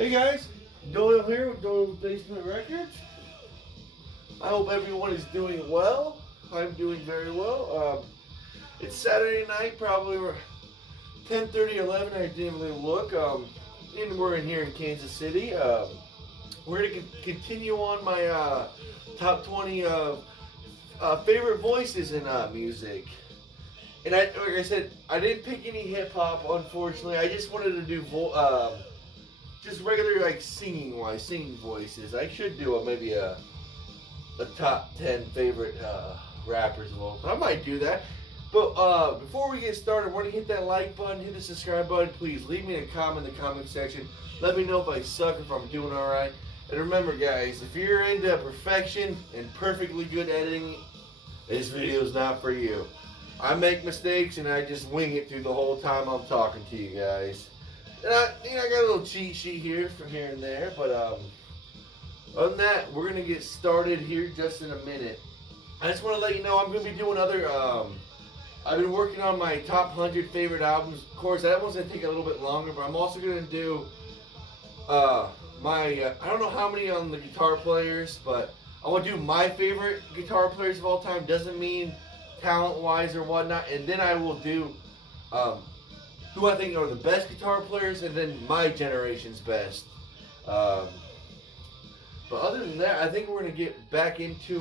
Hey guys, Doyle here with Doyle Basement Records. I hope everyone is doing well. I'm doing very well. It's Saturday night, probably 10:30, 11. I didn't really look. And we're in here in Kansas City. We're gonna continue on my top 20 favorite voices in music. And like I said, I didn't pick any hip hop, unfortunately. I just wanted to do just regular like singing voices. I should do maybe a top 10 favorite rappers of all time. I might do that. But before we get started, want to hit that like button, hit the subscribe button. Please leave me a comment in the comment section. Let me know if I suck, if I'm doing all right. And remember, guys, if you're into perfection and perfectly good editing, this video is not for you. I make mistakes and I just wing it through the whole time I'm talking to you guys. And I got a little cheat sheet here from here and there, but other than that, we're gonna get started here just in a minute. I just want to let you know I'm gonna be doing other. I've been working on my top 100 favorite albums. Of course, that one's gonna take a little bit longer, but I'm also gonna do my. I don't know how many on the guitar players, but I want to do my favorite guitar players of all time. Doesn't mean talent-wise or whatnot, and then I will do who I think are the best guitar players, and then my generation's best. But other than that, I think we're gonna get back into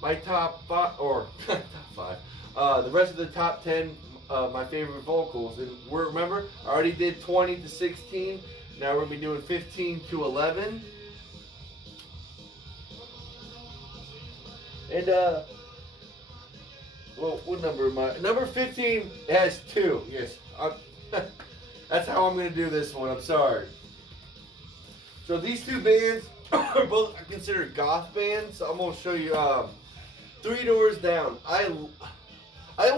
my top five or top five, the rest of the top 10, my favorite vocals. And remember, I already did 20 to 16. Now we're gonna be doing 15 to 11. And well, what number am I? Number 15 has 2. Yes, that's how I'm going to do this one. I'm sorry. So these two bands are both considered goth bands. So I'm going to show you Three Doors Down. I'm not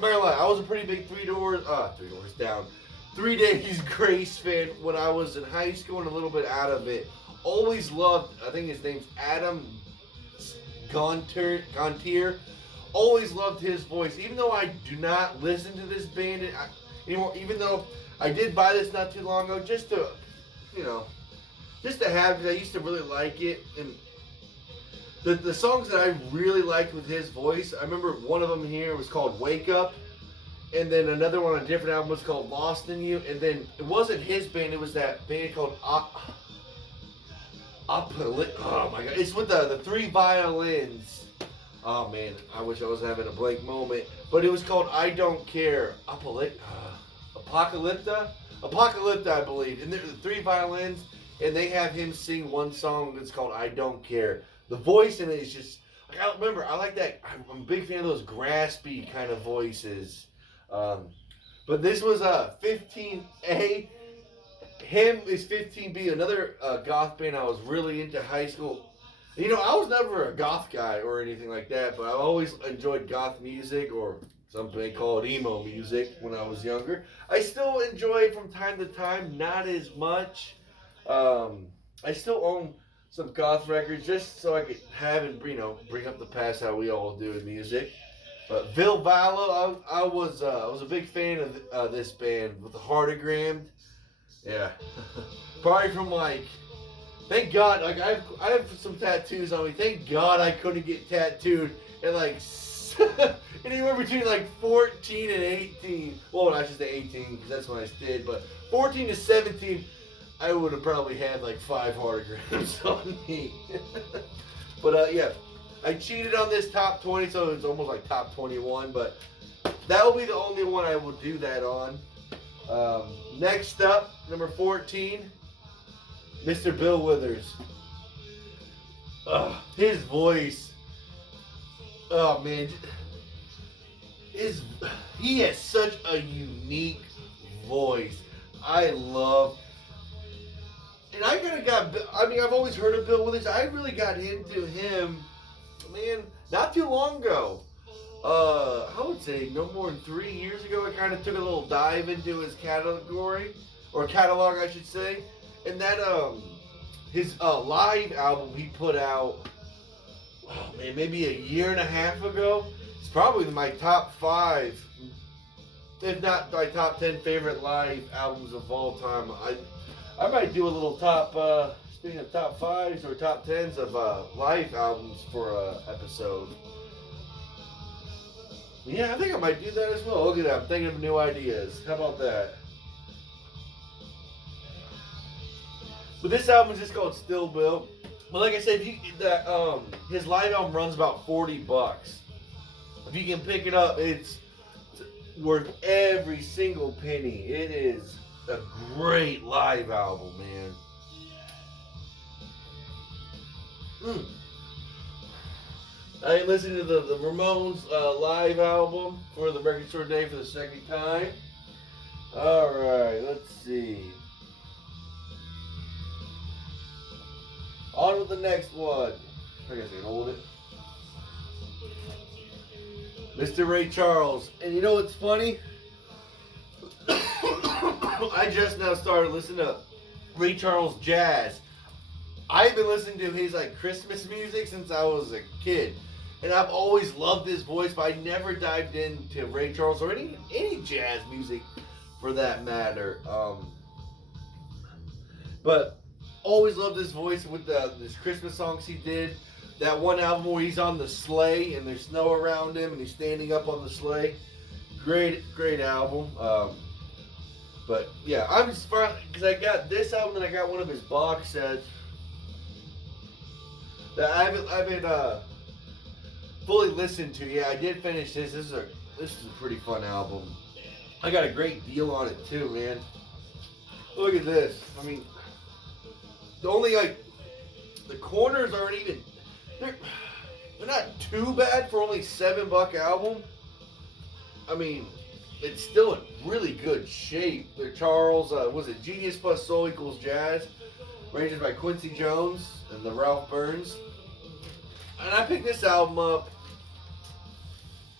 gonna lie, I was a pretty big Three Doors Down, 3 Days Grace fan when I was in high school and a little bit out of it. Always loved. I think his name's Adam Gontier. Always loved his voice, even though I do not listen to this band anymore. Even though I did buy this not too long ago, just to have, because I used to really like it. And the songs that I really liked with his voice, I remember one of them here was called "Wake Up," and then another one on a different album was called "Lost in You." And then it wasn't his band; it was that band called Oh my god! It's with the 3 violins. Oh man, I wish I was having a blank moment. But it was called "I Don't Care." Apocalypta, I believe. And there's the 3 violins, and they have him sing one song that's called "I Don't Care." The voice in it is just. I like that. I'm a big fan of those graspy kind of voices. But this was 15A. Him is 15B, another goth band I was really into high school. You know, I was never a goth guy or anything like that, but I always enjoyed goth music, or some may call it emo music, when I was younger. I still enjoy it from time to time, not as much. I still own some goth records just so I could have and bring up the past, how we all do in music. But Vilvallo, I was a big fan of this band with the Heartogrammed. Yeah, probably from like. Thank God, like I have some tattoos on me. Thank God I couldn't get tattooed at like anywhere between like 14 and 18. Well, I should say 18 because that's when I did. But 14 to 17, I would have probably had like 5 autographs on me. But yeah, I cheated on this top 20, so it's almost like top 21. But that will be the only one I will do that on. Next up, number 14. Mr. Bill Withers. His voice. Oh man, he has such a unique voice. I love. And I kind of got. I've always heard of Bill Withers. I really got into him, man, not too long ago. I would say no more than 3 years ago. I kind of took a little dive into his catalog, I should say. And that his live album he put out, oh man, maybe a year and a half ago. It's probably my top 5 if not my top 10 favorite live albums of all time. I might do a little top, speaking of top fives or top tens of live albums for a episode. Yeah, I think I might do that as well. Look at that, I'm thinking of new ideas. How about that? But this album is just called Still Bill. But like I said, his live album runs about $40. If you can pick it up, it's worth every single penny. It is a great live album, man. I ain't listening to the Ramones live album for the Record Store Day for the second time. Alright, let's see. On with the next one. I guess I can hold it. Mr. Ray Charles. And you know what's funny? I just now started listening to Ray Charles jazz. I've been listening to his like Christmas music since I was a kid. And I've always loved his voice, but I never dived into Ray Charles or any jazz music for that matter. But always loved his voice with this Christmas songs he did. That one album where he's on the sleigh and there's snow around him and he's standing up on the sleigh. Great album. But yeah, I'm just fine because I got this album and I got one of his box sets that I haven't fully listened to. Yeah, I did finish this. This is a pretty fun album. I got a great deal on it too, man. Look at this. I mean, the only the corners aren't even. They're not too bad for only $7 album. I mean, it's still in really good shape. They're Charles, was it Genius plus Soul equals Jazz? Arranged by Quincy Jones and the Ralph Burns. And I picked this album up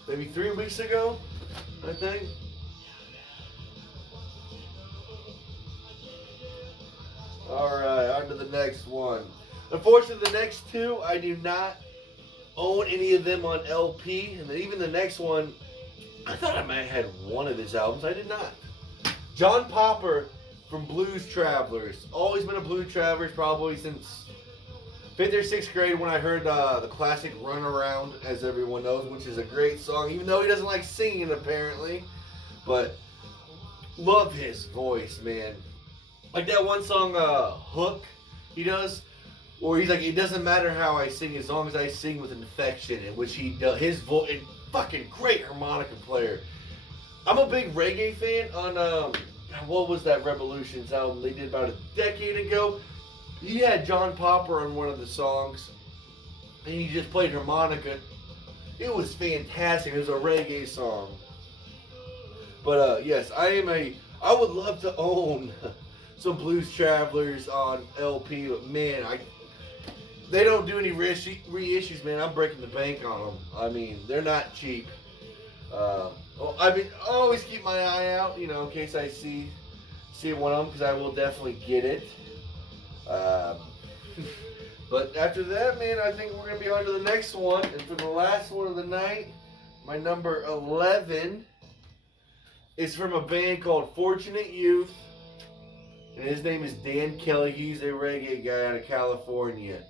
maybe 3 weeks ago, I think. Alright, on to the next one. Unfortunately, the next two, I do not own any of them on LP. And then even the next one, I thought I might have had one of his albums. I did not. John Popper from Blues Travelers. Always been a Blues Travelers probably since 5th or 6th grade when I heard the classic Run Around, as everyone knows, which is a great song, even though he doesn't like singing apparently. But love his voice, man. Like that one song, Hook, he does. Or he's like, it doesn't matter how I sing as long as I sing with infection, in which he does. His voice, and fucking great harmonica player. I'm a big reggae fan on, what was that Revolutions album they did about a decade ago? He had John Popper on one of the songs, and he just played harmonica. It was fantastic. It was a reggae song. But, yes, I would love to own some Blues Travelers on LP, but man, they don't do any reissues, man. I'm breaking the bank on them. I mean, they're not cheap. I always keep my eye out, in case I see one of them, because I will definitely get it. But after that, man, I think we're going to be on to the next one. And for the last one of the night, my number 11 is from a band called Fortunate Youth. And his name is Dan Kelly. He's a reggae guy out of California.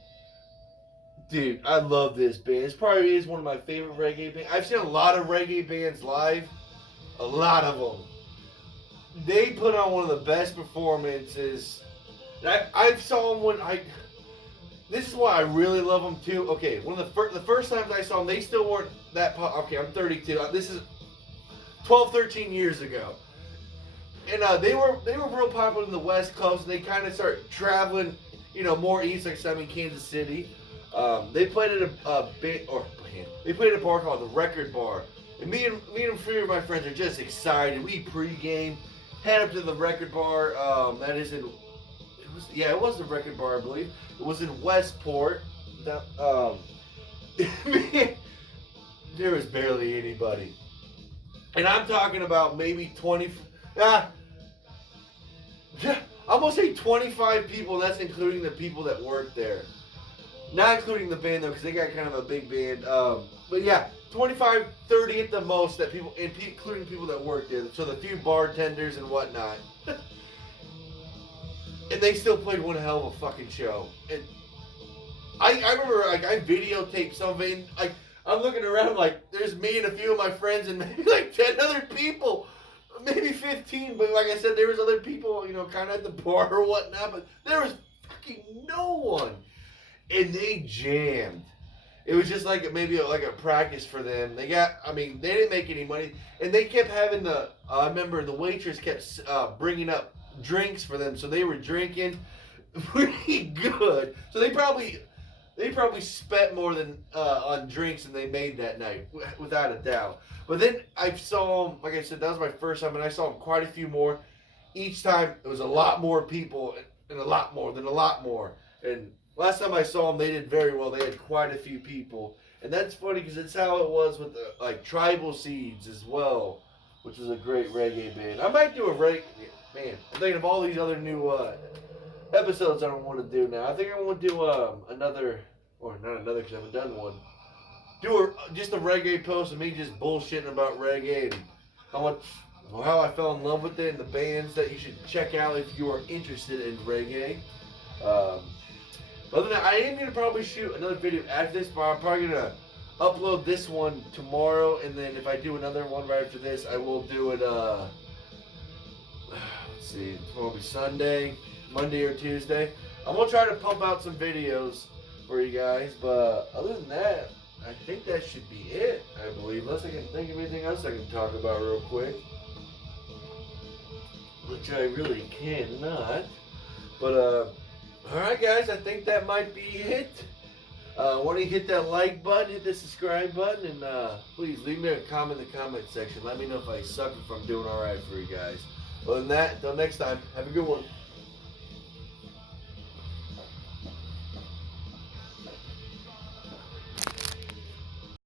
Dude, I love this band. This probably is one of my favorite reggae bands. I've seen a lot of reggae bands live. A lot of them. They put on one of the best performances. I saw them when this is why I really love them too. Okay, one of the first times I saw them, they still weren't that okay, I'm 32. This is 12, 13 years ago. And they were real popular in the West Coast. And they kind of started traveling, more east, like Kansas City. They played at they played at a bar called the Record Bar. And me and a few of my friends are just excited. We pregame, head up to the Record Bar. That is it was the Record Bar, I believe. It was in Westport. There was barely anybody. And I'm talking about maybe 20. I'm gonna say 25 people. That's including the people that work there. Not including the band though, because they got kind of a big band. But yeah, 25, 30 at the most that people, including people that work there. So the few bartenders and whatnot. And they still played one hell of a fucking show. And I remember, like, I videotaped some of it. And, like, I'm looking around, like, there's me and a few of my friends and maybe like 10 other people. Maybe 15. But like I said, there was other people, you know, kind of at the bar or whatnot. But there was fucking no one. And they jammed. It was just like maybe like a practice for them. They didn't make any money. And they kept having I remember the waitress kept bringing up drinks for them. So they were drinking pretty good. So they probably spent more than on drinks than they made that night, without a doubt. But then I saw them, like I said, that was my first time, and I saw them quite a few more. Each time, it was a lot more people, and a lot more than a lot more. And last time I saw them, they did very well. They had quite a few people. And that's funny, because it's how it was with, Tribal Seeds as well, which is a great reggae band. I might do a reggae, man, I'm thinking of all these other new episodes I don't want to do now. I think I want to do another, or not another because I haven't done one. Do just a reggae post of me just bullshitting about reggae and how I fell in love with it and the bands that you should check out if you are interested in reggae. Other than that, I am going to probably shoot another video after this, but I'm probably going to upload this one tomorrow, and then if I do another one right after this, I will do it, let's see, tomorrow will be Sunday, Monday or Tuesday. I'm going to try to pump out some videos for you guys, but other than that, I think that should be it, I believe, unless I can think of anything else I can talk about real quick, which I really cannot. But, alright guys, I think that might be it. Why don't you hit that like button, hit the subscribe button, and please leave me a comment in the comment section. Let me know if I suck, if I'm doing alright for you guys. Other than that, until next time, have a good one.